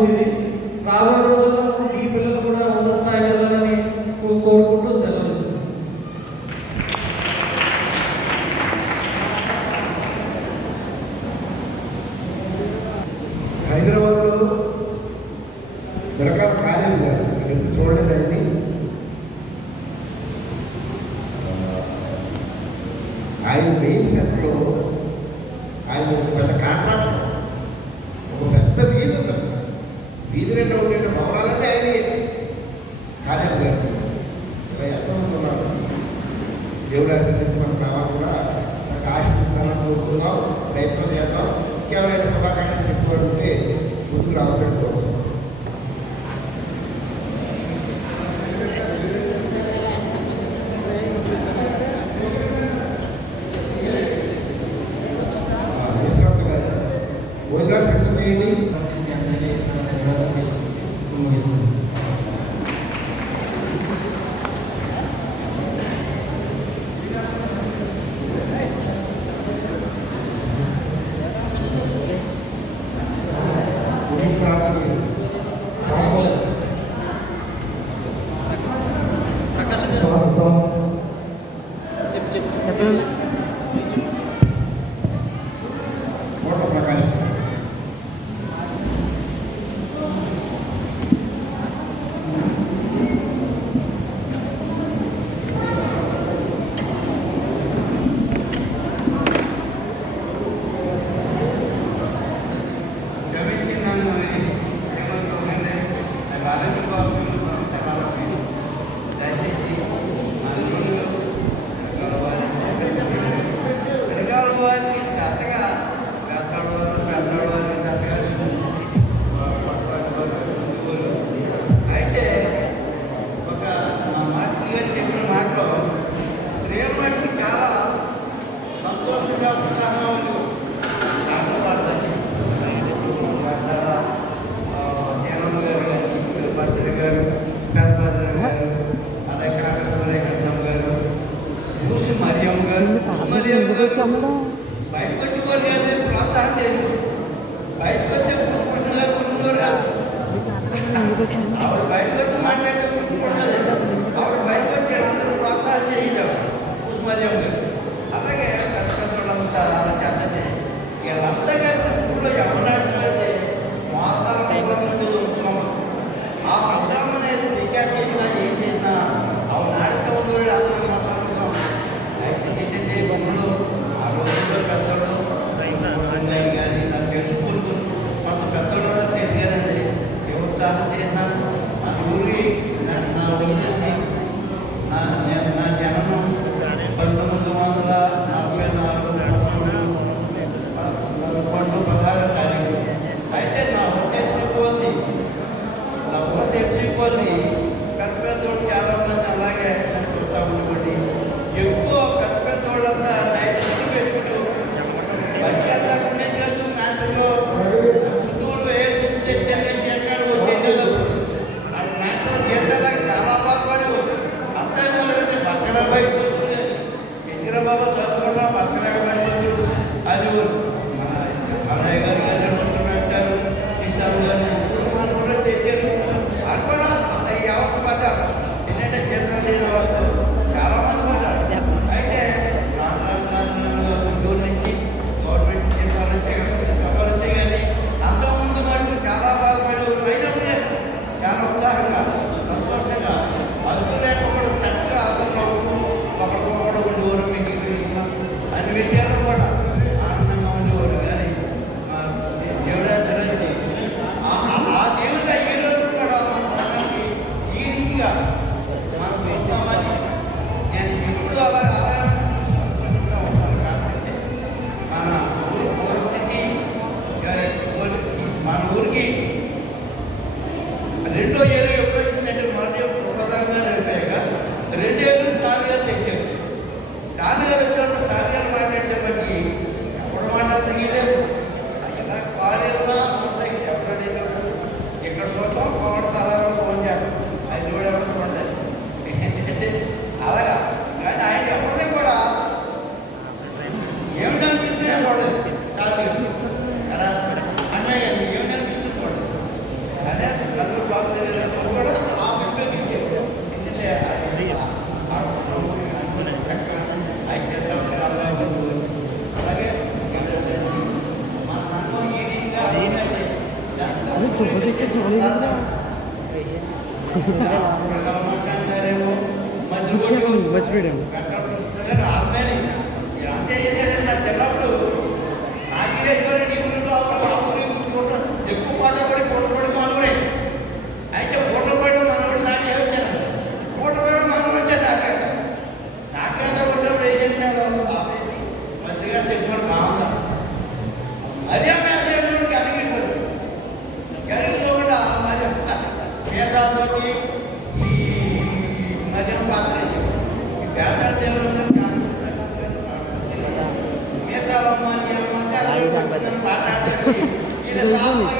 అవుతుంది రాబోయే రోజుల్లో మీ పిల్లలు కూడా ఉన్నత స్థాయి వెళ్ళాలని కోరుకుంటూ సెలవు హైదరాబాద్లో విడకాల కాలేజీ కాదు ఎప్పుడు చూడలేదండి ఆయన మెయిన్ సెంటర్లో ఆయన పెద్ద కాంట్రాక్ట్ 郑州就是忙，咱得力。మర్చిపోయాం ఆర్మేని మీరు అంతే చేశారంటే నాకు చిన్నప్పుడు నాకు Begründung.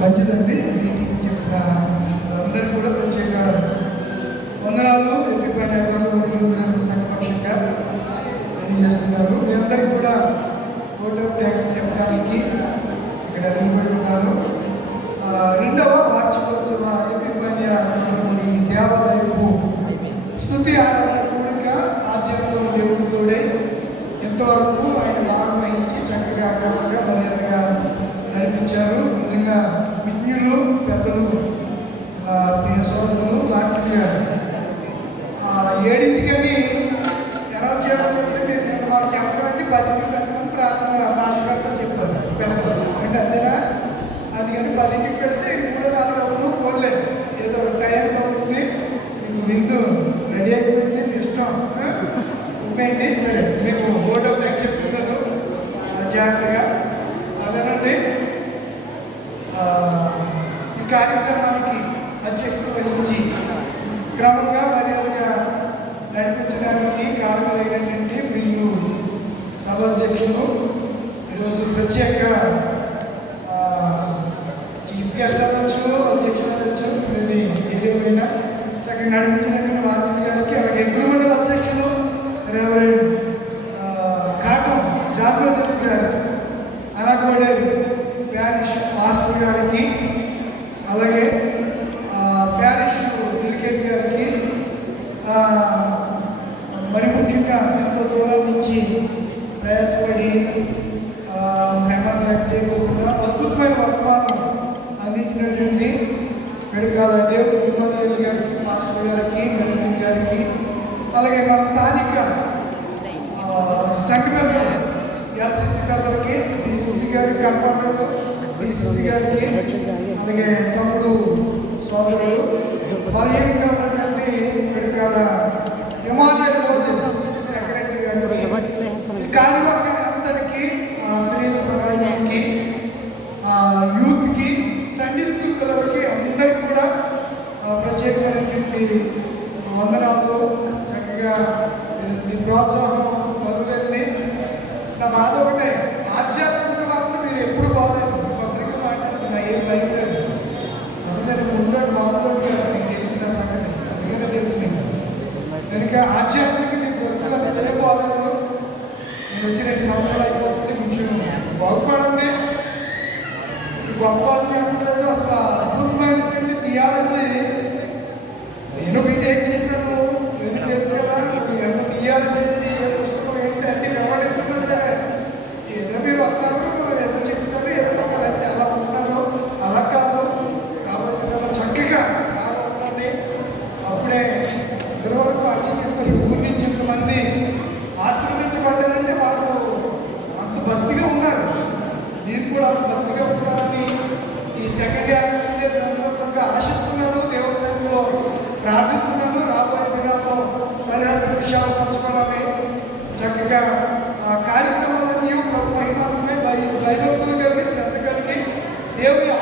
మంచిదండి పెడితే మూడు నాలుగు అవును ఏదో టైం అవుతుంది మీకు విందు. రెడీ అయిపోయింది మీ ఇష్టం. ఉన్నాయండి సరే మీకు బోర్డు నేను చెప్తున్నాను జాగ్రత్తగా అదేనండి ఈ కార్యక్రమానికి అధ్యక్షులు వహించి క్రమంగా మర్యాదగా నడిపించడానికి కారణం ఏంటంటే మీరు సభాధ్యక్షులు. ఈరోజు ప్రత్యేకంగా నడిపించినటువంటి వాల్మీకి గారికి అలాగే గురుమండల అధ్యక్షులు రెవరెండ్ కాటం జార్బేసస్ గారికి అనగోడే ప్యారిష్ మాస్టర్ గారికి అలాగే ప్యారిష్ క్రికెట్ గారికి మరి ముఖ్యంగా ఎంతో దూరం నుంచి ప్రయాసపడి శ్రమ చేయకుండా అద్భుతమైన వర్తమానం అందించినటువంటి వెనకాలంటే ఉమ్మదేవి గారికి మాస్టర్ గారికి నవీన్ గారికి అలాగే మన స్థానిక సంఘటనలు ఎల్సిసి గారికి డిసిసి గారికి కన్ఫర్మర్ డిసిసి గారికి అలాగే తమ్ముడు సోదరుడు నా బాధ ఒకటే ఆధ్యాత్మిక మాత్రం మీరు ఎప్పుడు బాగలేదు పబ్లిక్ మాట్లాడుతున్నా ఏం భయం అసలు నేను ముందు బాగుంటుంది కదా? మీకు తెలియదు నా అందుకే అందుకనే తెలిసిన కనుక ఆధ్యాత్మిక మీకు వచ్చిన అసలు ఏం బాగలేదు నేను వచ్చిన సంవత్సరాలు సెకండ్ ఇయర్ వచ్చిందే అనుకుంటుగా ఆశిస్తున్నాను దేవుడి సంఘంలో ప్రార్థిస్తున్నాను రాబోయే దినాల్లో సరిహద్దు విషయాలు పంచుకోవాలని చక్కగా కార్యక్రమాలన్నీ ప్రభు బై బయలుదేరి శ్రద్ధ కలిగి దేవుని